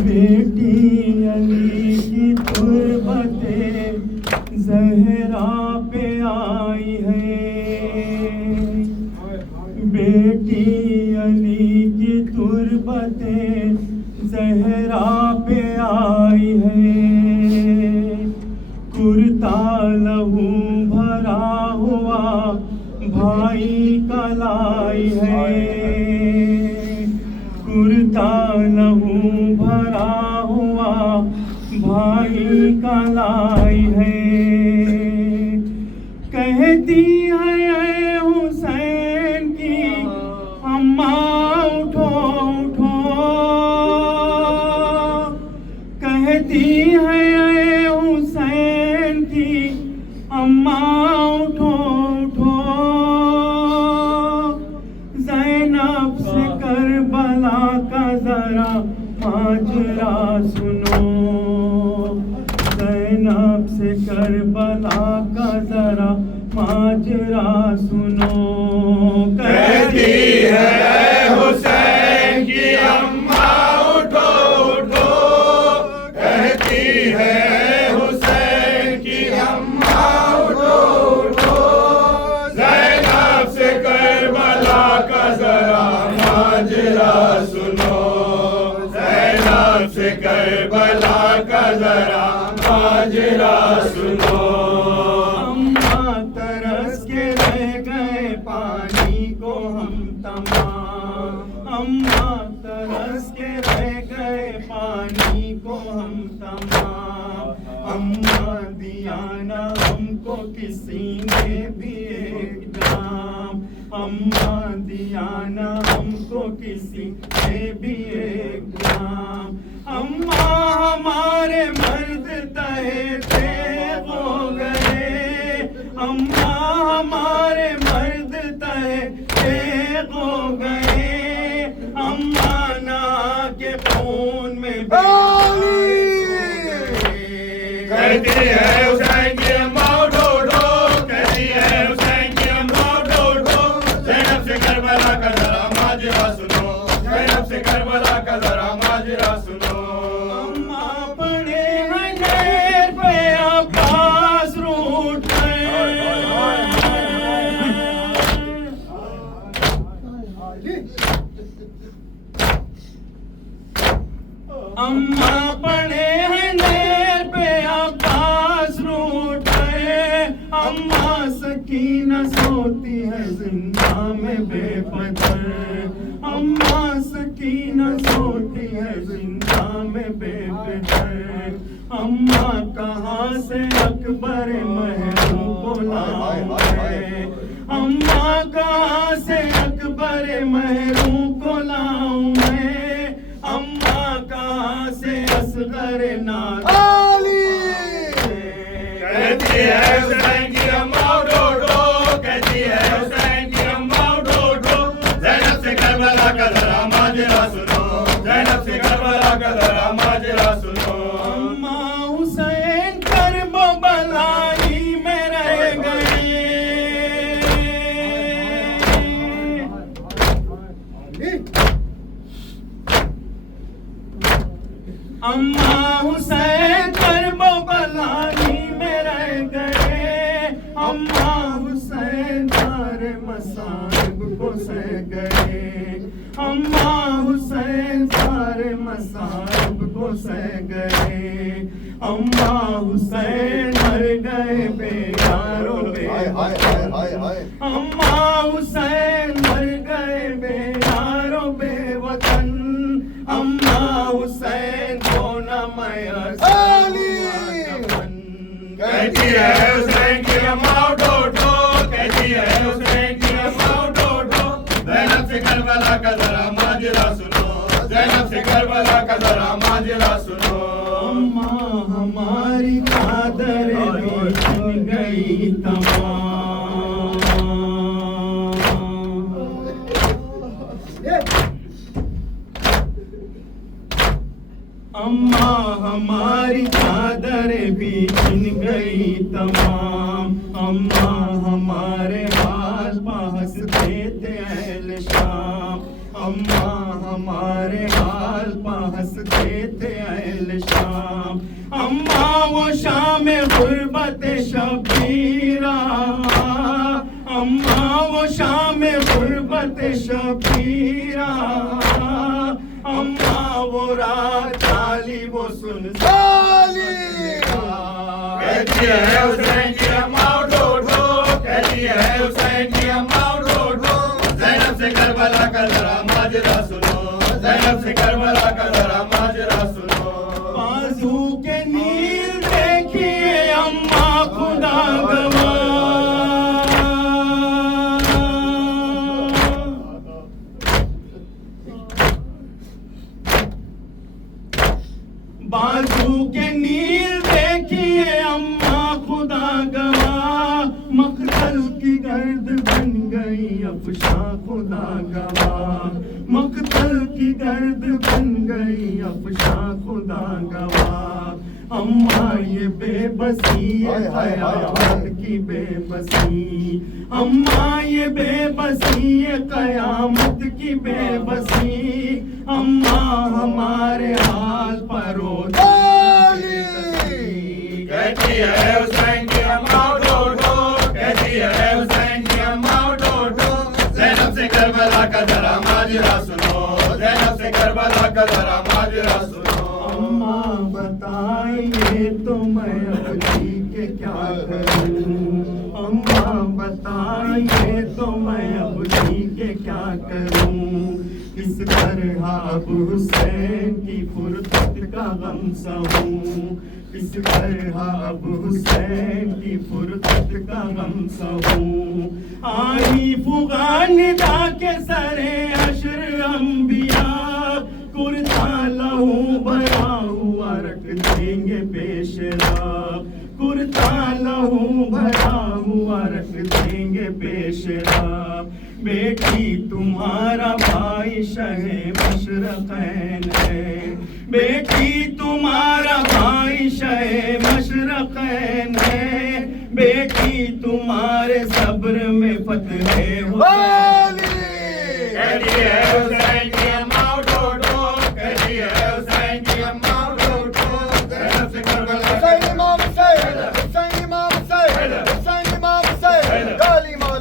बेटी अली की तुर्बतें ज़हरा पे आई है। बेटी अली की तुर्बतें ज़हरा पे आई है। कुर्ता लहू भरा हुआ भाई का लाई है। कुर्ता लहू भरा हुआ भाई का लाई है। कहती है ऐ हुसैन की अम्मा उठो उठो। कहती है ऐ हुसैन की अम्मा उठो उठो। ज़ैनब से करबला का जरा माजरा सुनो। ज़ैनब से करबला का जरा माजरा सुनो। कहती है हुसैन की अम्मा उठो उठो। कहती है हुसैन की अम्मा उठो उठो। ज़ैनब से करबला का जरा माजरा सुनो। ज़ैनब से करबला का जरा माजरा सुनो। अम्मा तरस के रह गए पानी को हम तमाम। अम्मा तरस के रह गए पानी को हम तमाम। अम्मा दिया ना हमको किसी ने भी एक दाम। अम्मा दिया ना हमको किसी ने भी एक दाम। अम्मा हमारे मर्द तहे तेग हो गए। अम्मा हमारे मर्द तहे तेग हो गए। अम्मा ना के खून में कहती है हुसैन की अम्मा उठो उठो। कहती है हुसैन की अम्मा उठो उठो। ज़ैनब से करबला का जरा माजरा सुनो। ज़ैनब से करबला का जरा माजरा सुनो। अम्मा पड़े हैं नहर पे अब्बास रूठ अम्मा पड़े हैं नहर पे अब्बास रूठ गए। अम्मा सकीना सोती है जिंदा में बेपदर। अम्मा सकीना सोती है जिंदा में बेपदर। अम्मा कहाँ से अकबर महबूब को लाऊं मैं। अम्मा कहाँ से अकबर महबूब को लाऊं मैं। अम्मा कहाँ से असगर नाली। कहती है हुसैन की अम्मा उठो उठो। कहती है हुसैन की अम्मा उठो उठो। ज़ैनब से करबला का जरा माजरा सुनो। ज़ैनब से करबला का जरा माजरा सुनो। अम्मा हुसैन करबलाई में रह गए। अम्मा हुसैन करबलाई में रह गए। अम्मा हुसैन सारे मसाइब को सह गए। अम्मा हुसैन सारे मसाइब को सह गए। अम्मा हुसैन मर गए बेयारो बेवतन। अम्मा हुसैन मर गए बेयारो बेवतन। अम्मा हुसैन को न कहती है हुसैन की अम्मा उठो उठो। कहती है हुसैन की अम्मा उठो उठो। ज़ैनब से करबला का जरा माजरा सुनो। ज़ैनब से करबला का जरा माजरा सुनो। अम्मा हमारी चादर भी छिन गई तमाम। अम्मा हमारी चादर भी छिन गई तमाम। अम्मा हमारे हाल पास देते अहल शाम। अम्मा हमारे हाल पा हंसते थे अहल शाम। अम्मा वो शाम गुर्बत शबीरा, अम्मा वो शाम गुर्बत शबीरा, अम्मा वो रात चाली वो सुन कहती है हुसैन की अम्मा उठो उठो, कहती है हुसैन की अम्मा उठो उठो, ज़ैनब से करबला का जरा माजरा सुनो, ज़ैनब से करबला का जरा माजरा सुनो। बाजू के नील देखिए अम्मा खुदा गवाह, बाजू के नील देखिए अम्मा खुदा गवाह, मकतल की गर्द बन गई अफशा खुदा गवाह, मकतल की गर्द बन गई अफशा खुदा गवाह। अम्मा ये बेबसी ये क़यामत की बेबसी, अम्मा ये बेबसी ये क़यामत की बेबसी, अम्मा हमारे हाल पर रोती कहती है हुसैन की अम्मा उठो उठो, कहती है हुसैन की अम्मा उठो उठो, ज़ैनब से करबला का जरा माजरा सुनो, ज़ैनब से करबला का जरा माजरा सुनो। अम्मा बताइए तो मैं अब जी के क्या करूं, अम्मा बताइए तो मैं अब जी के क्या करूं, किस तरह अब हुसैन की फुर्सत का गम सहूं, किस तरह अब हुसैन की फुर्सत का गम सहूं। आई फुगान निदा के सरे अशर अंबिया, कुर्ता लहू भरा हुआ रख देंगे पेशरा, कुर्ता लहू भरा हुआ रख देंगे पेशरा। बेटी तुम्हारा भाई शहे मशरक़ैन है, बेटी तुम्हारा भाई शहे मशरक़ैन है, बेटी तुम्हारे सब्र में फतह हो। कहती है हुसैन